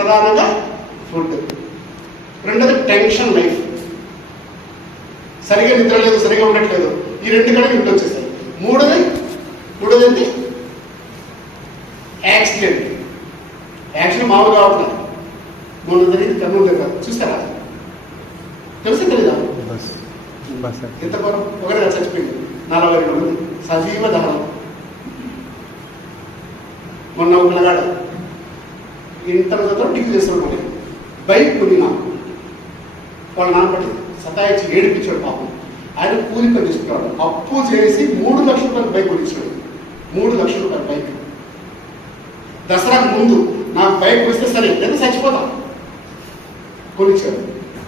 ప్రధానంగా ఫుడ్. రెండోది tension life, సరిగా నిద్ర లేదు, సరిగా ఉండట్లేదు, ఈ రెండు కనుక ఇంట్లో వచ్చేసాయి. మూడోది ఏంటి? యాక్సిడెంట్. యాక్సిడెంట్ మామూలు కావట్లేదు. మొన్న జరిగింది కర్నూలు దగ్గర, చూసారా? తెలుసా తెలీదా? ఎంత ఘోరం, ఒకరిగా చచ్చిపోయింది, 42 మంది సజీవ దహనం. మొన్న ఒక పిల్లగాడు ఇంటర్ చదువు డిగ్రీ చేస్తున్నాడు, బైక్ కొని నాకు వాళ్ళ నాన్నపట్టి సతాయించి ఏడిపించాడు పాపం. ఆయన కూలి పని తీసుకున్నాడు, అప్పు చేసి 3 లక్షల రూపాయలు బైక్ కొనిచ్చాడు. 3 లక్షల రూపాయల బైక్. దసరాకు ముందు నాకు బైక్ వస్తే సరే లేదా చచ్చిపోతాం కొనిచ్చాడు.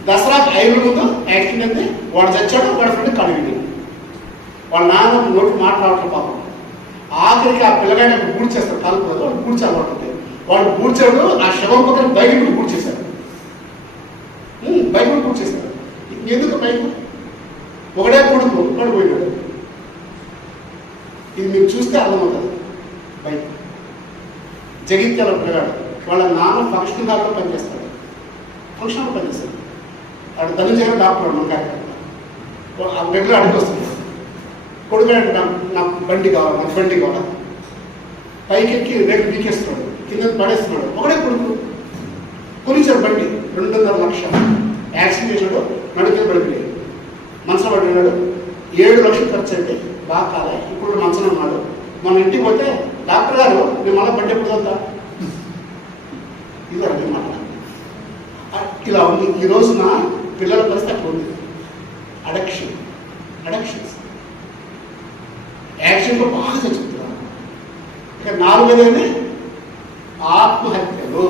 దసరాకు 5 రోజుల ముందు యాక్సిడెంట్ అయితే వాడు చచ్చాడు, వాడి ఫ్రెండ్ కడిగింది. వాళ్ళ నాన్న నోటి మాట్లాడటం పాపం. ఆఖరికి ఆ పిల్లగాడిని అక్కడ పూడ్చేస్తాడు, కాలుకోదు, వాడు పూడ్చి అలవాటు. వాడు పూడ్చాడు, ఆ శవం పక్కన బైక్ కూడా పూడ్చేశాడు. బైక్ కూడా పూడ్చేశాడు. ఎందుకు బైక్? ఒకడే కొడుకు పడిపోయినాడు. ఇది మీరు చూస్తే అర్థమవుతుంది. బైక్ జగిత్యాల పిల్లగాడు, వాళ్ళ నాన్న ఫంక్షన్ హాల్లో పనిచేస్తాడు. ఫంక్షన్ హాల్లో పనిచేస్తాడు. వాడు ధనుంజయ డాక్టర్ రెగ్యులర్ అడిగి వస్తుంది. కొడుకు నాకు బండి కావాలి, పైకి ఎక్కి రేపు బీకేస్తున్నాడు, కింద పడేస్తున్నాడు. ఒకడే కొడుకు కొనిచ్చాడు బండి, 2.5 లక్షలు. యాక్సిడెంట్ చేశాడు, మెడికల్ పడిపోయాడు, మనసులో పడినాడు. 7 లక్షలు ఖర్చు అయితే బాగా కాలే. ఇప్పుడు మనసులో ఉన్నాడు. మన ఇంటికి పోతే డాక్టర్ గారు నేను మళ్ళీ బండి ఎప్పుడు చదువుతా, ఇది అర్థం మాట. ఇలా ఉంది ఈ రోజున పిల్లల పరిస్థితి అట్లా ఉంది. అడక్షన్స్ యాక్షన్లో బాగా చచ్చిపోతున్నారు. ఇక 4వది ఆత్మహత్యలు.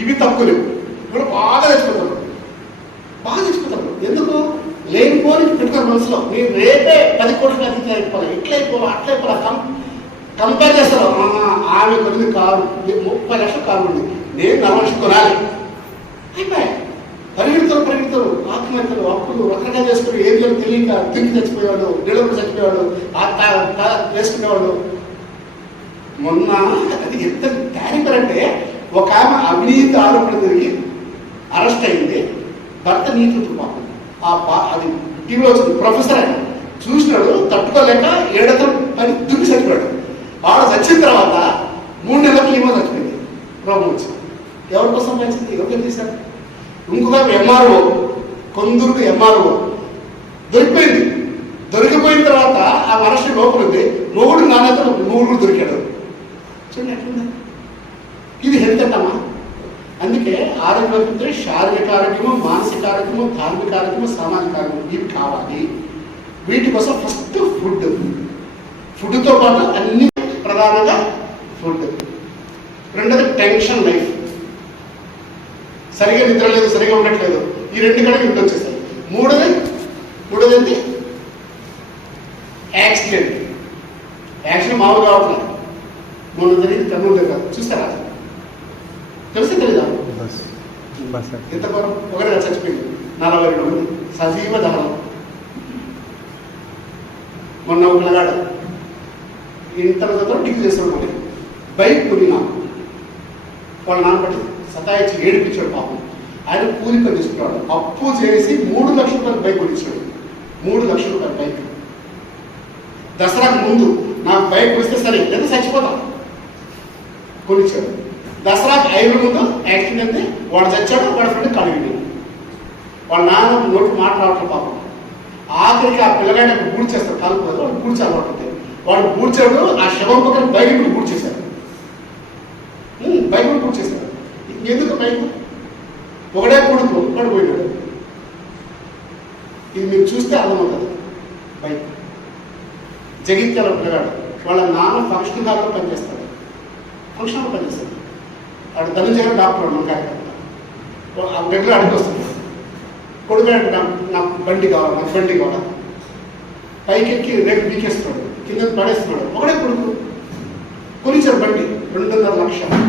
ఇవి తక్కువ లేవు, ఇప్పుడు బాగా చచ్చిపోతారు. ఎందుకు? లేనిపోని పెట్టుకున్న మనసులో నేను రేపే 10 కోట్ల అధిక అయిపోవాలి, ఇట్లయిపోవాలి, అట్లయిపోవాలి. కంపేర్ చేస్తారు. ఆమె కొద్ది కారు 30 లక్షల కారు ఉంది, నేను 40 లక్షలు కొనాలి. అయిపోయాయి. పరిగెడతారు, ఆత్మహత్యలు, అప్పులు రకరకాలు చేసుకుని ఏదో తెలియక తిరిగి చచ్చిపోయాడు, డెలివరీ చచ్చిపోయాడు, వేసుకునేవాడు. మొన్న అది ఎంత క్యారెక్టర్, ఒక ఆమె అవినీతి ఆరోపణ జరిగి అరెస్ట్ అయింది, భర్త నీతి పాపం. అది టీవీలో వచ్చింది. ప్రొఫెసర్ ఆయన చూసినాడు, తట్టుకోలేక 7 పని దుక్కి చచ్చిపోయాడు. వాడు చచ్చిన తర్వాత 3 నెలలకు ఏమో చచ్చిపోయింది, రోగం వచ్చింది. ఎవరి కోసం వచ్చింది? ఎవరు చేశారు? ఇంకొక ఎంఆర్ఓ, కొందరికి ఎంఆర్ఓ దొరికిపోయింది. దొరికిపోయిన తర్వాత ఆ మనిషి లోపల ఉంది, మొగుడు నాణ్యత మొగుడు దొరికాడు. చూడండి ఎట్లుంది. ఇది హెల్త్ అంటమ్మా. అందుకే ఆరోగ్యం శారీరక ఆరోగ్యము, మానసిక ఆరోగ్యము, ధార్మిక ఆరోగ్యము, సామాజిక ఆరోగ్యం ఇవి కావాలి. వీటి కోసం ఫస్ట్ ఫుడ్తో పాటు అన్ని ప్రధానంగా ఫుడ్. రెండోది టెన్షన్ లైఫ్, సరిగా నిద్ర లేదు, సరిగా ఉండట్లేదు, ఈ రెండు కనుక ఇంట్లో వచ్చేసాయి. మూడోది ఏంటి? యాక్సిడెంట్ మామూలు కావట్లేదు. మొన్న జరిగింది కర్నూలు దగ్గర, చూస్తారా? తెలుసా తెలీదా? ఎంత ఘోరం, ఒకరిగా చచ్చిపోయింది, 42 మంది సజీవ దహనం. మొన్న ఒక పిల్లగాడు ఇంటర్ చదువు డిగ్రీ చేస్తున్నాడు, బైక్ కొని నాకు వాళ్ళ నాన్నపట్టి సతాయించి ఏడిపించాడు పాపం. ఆయన కూలి పని తీసుకున్నాడు, అప్పు చేసి 3 లక్షల రూపాయలు బైక్ కొనిచ్చాడు. 3 లక్షల రూపాయల బైక్. దసరాకు ముందు నాకు బైక్ వస్తే సరే లేదా చచ్చిపోతాం కొనిచ్చాడు. దసరాకు 5 రోజుల ముందు యాక్సిడెంట్ అయితే వాడు చచ్చాడు, వాడి ఫ్రెండ్ కడిగింది. వాళ్ళ నాన్న నోటి మాట్లాడటం పాపం. ఆఖరికి ఆ పిల్లగాడిని అక్కడ పూడ్చేస్తాడు, కాలుకోదు, వాడు పూడ్చి అలవాటు. వాడు పూడ్చాడు, ఆ శవం పక్కన బైక్ కూడా పూడ్చేశాడు. బైక్ కూడా పూడ్చేశాడు. ఎందుకు బైక్? ఒకడే కొడుకు పడిపోయినాడు. ఇది మీరు చూస్తే అర్థమవుతుంది. బైక్ జగిత్యాల పిల్లగాడు, వాళ్ళ నాన్న ఫంక్షన్ హాల్లో పనిచేస్తాడు. వాడు ధనుంజయ డాక్టర్ రెగ్యులర్ అడిగి వస్తుంది. కొడుకు నాకు బండి కావాలి, పైకి ఎక్కి రేపు బీకేస్తున్నాడు, కింద పడేస్తున్నాడు. ఒకడే కొడుకు కొనిచ్చాడు బండి, 2.5 లక్షలు.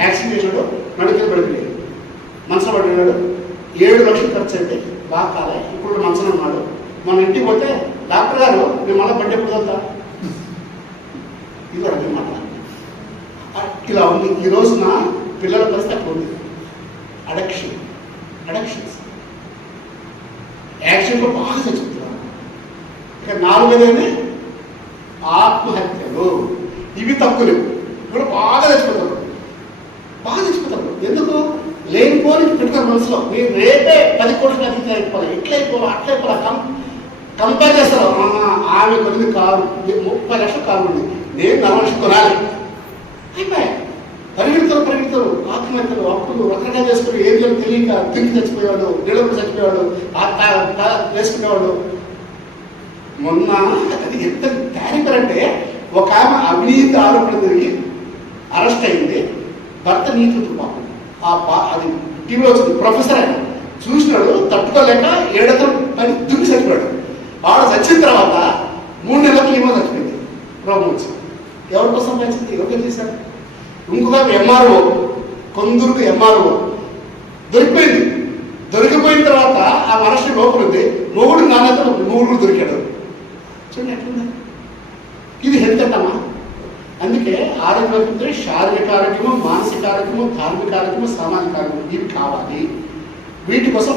యాక్సిడెంట్ చేశాడు, మెడికల్ పడిపోయాడు, మనసులో పడినాడు. 7 లక్షలు ఖర్చు అయితే బాగా కాలే. ఇప్పుడు మనసులో ఉన్నాడు. మన ఇంటికి పోతే డాక్టర్ గారు నేను మళ్ళీ బండి ఎప్పుడు చదువుతా, ఇది అర్థం మాట. ఇలా ఉంది ఈ రోజున పిల్లల పరిస్థితి అట్లా ఉంది. అడక్షన్స్ యాక్షన్లో బాగా చచ్చిపోతున్నారు. ఇక 4వది ఆత్మహత్యలు. ఇవి తక్కువ ఇప్పుడు బాగా చచ్చిపోతారు. ఎందుకు? లేనిపోని పెట్టుకున్న మనసులో నేను రేపే 10 కోట్లకి అధికారి అయిపోవాలి, ఎట్లయిపోవాలి అట్లయిపోవాలి. కంపేర్ చేస్తారు. ఆమె కొద్దిగా కారు 30 లక్షల కారు ఉంది, నేను 40 లక్షలు కొనాలి. అయిపోయాయి. పరిగెడతారు. ఆత్మహత్యలు, అప్పులు రకరకాలు చేసుకుని ఏం చేయాలో తెలియక తిరిగి చచ్చిపోయేవాడు, నీళ్ళకు చచ్చిపోయేవాడు, వేసుకునేవాడు. మొన్న అది ఎంత తారీఖరంటే ఒక ఆమె అవినీతి ఆరోపణ జరిగి అరెస్ట్ అయింది. భర్త నీతి పాపం అది టీవీలో వచ్చింది. ప్రొఫెసర్ ఆయన చూసినాడు, తట్టుకోలేక 7 ఎకరం పని దుక్కి చచ్చిపోయాడు. వాడు చచ్చిన తర్వాత 3 నెలలకు ఏమో చచ్చిపోయింది. రోగం వచ్చి ఎవరి కోసం వచ్చింది? ఎవరు చేశారు? ఇంకొక ఎంఆర్ఓ, కొందరికి ఎంఆర్ఓ దొరికిపోయింది. దొరికిపోయిన తర్వాత ఆ మనిషి లోపల ఉంది. మొగుడు నాణ్యత మొగుడు దొరికాడు. చూడండి ఎట్లుంది. ఇది హెల్త్ అంటామా? అందుకే ఆరోగ్యం శారీరక ఆరోగ్యము, మానసిక ఆరోగ్యము, ధార్మిక ఆరోగ్యము, సామాజిక ఆరోగ్యం ఇవి కావాలి. వీటి కోసం